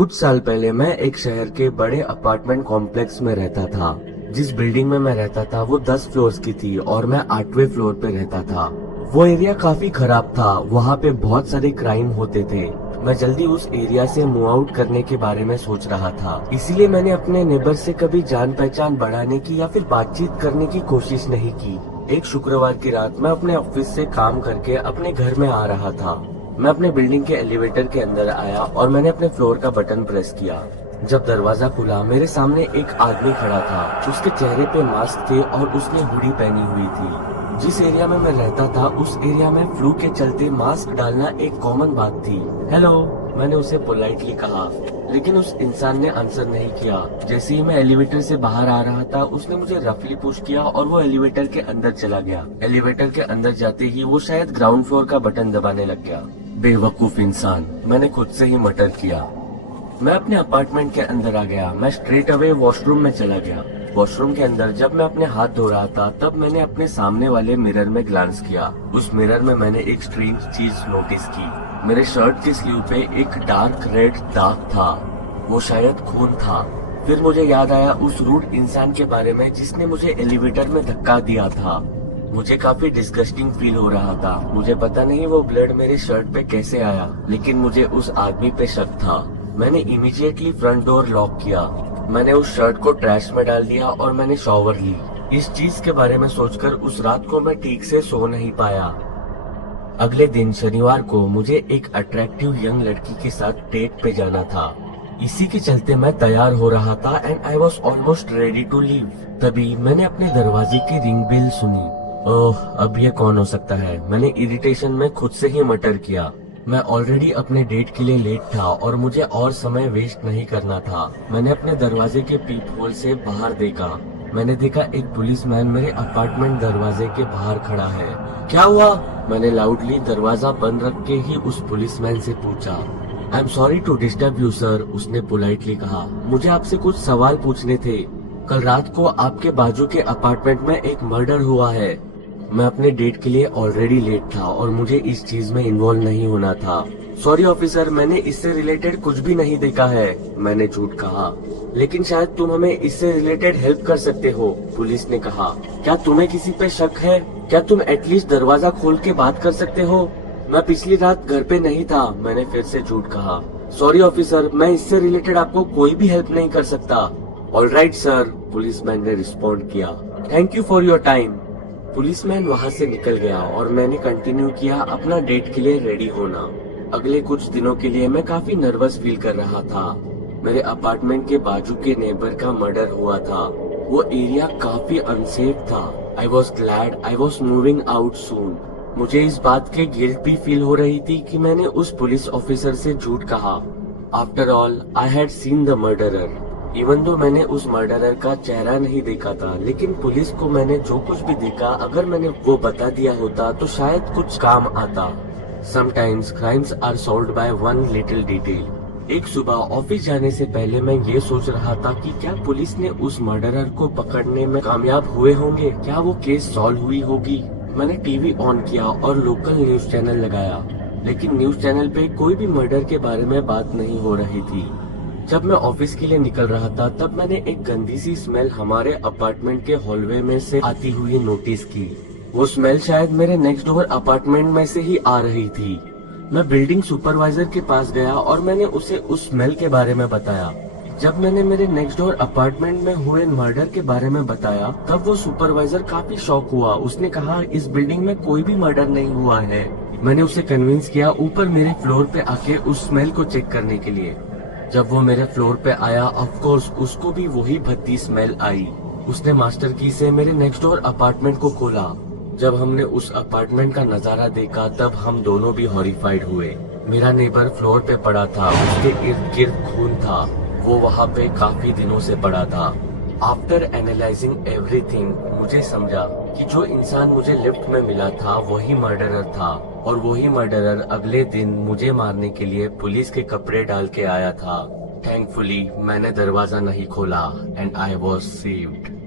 कुछ साल पहले मैं एक शहर के बड़े अपार्टमेंट कॉम्प्लेक्स में रहता था। जिस बिल्डिंग में मैं रहता था वो 10 फ्लोर्स की थी और मैं 8वें फ्लोर पे रहता था। वो एरिया काफी खराब था, वहाँ पे बहुत सारे क्राइम होते थे। मैं जल्दी उस एरिया से मूव आउट करने के बारे में सोच रहा था, इसीलिए मैंने अपने नेबर से कभी जान पहचान बढ़ाने की या फिर बातचीत करने की कोशिश नहीं की। एक शुक्रवार की रात मैं अपने ऑफिस से काम करके अपने घर में आ रहा था। मैं अपने बिल्डिंग के एलिवेटर के अंदर आया और मैंने अपने फ्लोर का बटन प्रेस किया। जब दरवाजा खुला, मेरे सामने एक आदमी खड़ा था। उसके चेहरे पे मास्क थे और उसने हुडी पहनी हुई थी। जिस एरिया में मैं रहता था उस एरिया में फ्लू के चलते मास्क डालना एक कॉमन बात थी। हेलो, मैंने उसे पोलाइटली कहा, लेकिन उस इंसान ने आंसर नहीं किया। जैसे ही मैं एलिवेटर से बाहर आ रहा था उसने मुझे रफली पुश किया और वो एलिवेटर के अंदर चला गया। एलिवेटर के अंदर जाते ही वो शायद ग्राउंड फ्लोर का बटन दबाने लग गया। बेवकूफ इंसान, मैंने खुद से ही मटर किया। मैं अपने अपार्टमेंट के अंदर आ गया। मैं स्ट्रेट अवे वॉशरूम में चला गया। वॉशरूम के अंदर जब मैं अपने हाथ धो रहा था तब मैंने अपने सामने वाले मिरर में ग्लांस किया। उस मिरर में मैंने एक स्ट्रेंज चीज नोटिस की। मेरे शर्ट की स्लीव पे एक डार्क रेड दाग था, वो शायद खून था। फिर मुझे याद आया उस रूड इंसान के बारे में जिसने मुझे एलिवेटर में धक्का दिया था। मुझे काफी डिस्गस्टिंग फील हो रहा था। मुझे पता नहीं वो ब्लड मेरे शर्ट पे कैसे आया, लेकिन मुझे उस आदमी पे शक था। मैंने इमीडिएटली फ्रंट डोर लॉक किया। मैंने उस शर्ट को ट्रैश में डाल दिया और मैंने शॉवर ली। इस चीज के बारे में सोचकर उस रात को मैं ठीक से सो नहीं पाया। अगले दिन शनिवार को मुझे एक अट्रैक्टिव यंग लड़की के साथ डेट पे जाना था। इसी के चलते मैं तैयार हो रहा था and I was almost ready to leave. तभी मैंने अपने दरवाजे की रिंग बेल सुनी। ओह, अब ये कौन हो सकता है? मैंने इरिटेशन में खुद से ही मटर किया। मैं ऑलरेडी अपने डेट के लिए लेट था और मुझे और समय वेस्ट नहीं करना था। मैंने अपने दरवाजे के पीप होल से बाहर देखा। मैंने देखा एक पुलिसमैन मेरे अपार्टमेंट दरवाजे के बाहर खड़ा है। क्या हुआ? मैंने लाउडली दरवाजा बंद रख के ही उस पुलिसमैन से पूछा। I am sorry to disturb you sir, उसने पोलाइटली कहा। मुझे आपसे कुछ सवाल पूछने थे। कल रात को आपके बाजू के अपार्टमेंट में एक मर्डर हुआ है। मैं अपने डेट के लिए ऑलरेडी लेट था और मुझे इस चीज में इन्वॉल्व नहीं होना था। सॉरी ऑफिसर, मैंने इससे रिलेटेड कुछ भी नहीं देखा है, मैंने झूठ कहा। लेकिन शायद तुम हमें इससे रिलेटेड हेल्प कर सकते हो, पुलिस ने कहा। क्या तुम्हें किसी पे शक है? क्या तुम एटलीस्ट दरवाजा खोल के बात कर सकते हो? मैं पिछली रात घर पे नहीं था, मैंने फिर से झूठ कहा। सॉरी ऑफिसर, मैं इससे रिलेटेड आपको कोई भी हेल्प नहीं कर सकता। ऑलराइट सर, पुलिसमैन ने रिस्पॉन्ड किया। Thank you for your time. Policeman वहाँ से निकल गया और मैंने कंटिन्यू किया अपना डेट के लिए रेडी होना। अगले कुछ दिनों के लिए मैं काफी नर्वस फील कर रहा था। मेरे अपार्टमेंट के बाजू के नेबर का मर्डर हुआ था। वो एरिया काफी अनसेफ था। I was glad I was moving out soon. मुझे इस बात की गिल्ट भी फील हो रही थी कि मैंने उस पुलिस ऑफिसर से झूठ कहा। After all I had seen the murderer. Even though मैंने उस मर्डरर का चेहरा नहीं देखा था, लेकिन पुलिस को मैंने जो कुछ भी देखा अगर मैंने वो बता दिया होता तो शायद कुछ काम आता। Sometimes crimes are solved by one little detail. एक सुबह ऑफिस जाने से पहले मैं ये सोच रहा था कि क्या पुलिस ने उस मर्डरर को पकड़ने में कामयाब हुए होंगे? क्या वो केस सॉल्व हुई होगी? मैंने टीवी ऑन किया और लोकल न्यूज चैनल लगाया, लेकिन न्यूज चैनल पे कोई भी मर्डर के बारे में बात नहीं हो रही थी। जब मैं ऑफिस के लिए निकल रहा था तब मैंने एक गंदी सी स्मेल हमारे अपार्टमेंट के हॉलवे में से आती हुई नोटिस की। वो स्मेल शायद मेरे नेक्स्ट डोर अपार्टमेंट में से ही आ रही थी। मैं बिल्डिंग सुपरवाइजर के पास गया और मैंने उसे उस स्मेल के बारे में बताया। जब मैंने मेरे नेक्स्ट डोर अपार्टमेंट में हुए मर्डर के बारे में बताया तब वो सुपरवाइजर काफी शॉक हुआ। उसने कहा, इस बिल्डिंग में कोई भी मर्डर नहीं हुआ है। मैंने उसे कन्विंस किया ऊपर मेरे फ्लोर पे आके उस स्मेल को चेक करने के लिए। जब वो मेरे फ्लोर पे आया, ऑफ कोर्स उसको भी वही भद्दी स्मेल आई। उसने मास्टर की से मेरे नेक्स्ट डोर अपार्टमेंट को खोला। जब हमने उस अपार्टमेंट का नजारा देखा तब हम दोनों भी हॉरिफाइड हुए। मेरा नेबर फ्लोर पे पड़ा था, उसके इर्द गिर्द खून था। वो वहाँ पे काफी दिनों से पड़ा था। आफ्टर एनालाइजिंग एवरीथिंग, मुझे समझा कि जो इंसान मुझे लिफ्ट में मिला था वही मर्डरर था और वही मर्डरर अगले दिन मुझे मारने के लिए पुलिस के कपड़े डाल के आया था। थैंकफुली मैंने दरवाजा नहीं खोला एंड आई वॉज सेव्ड।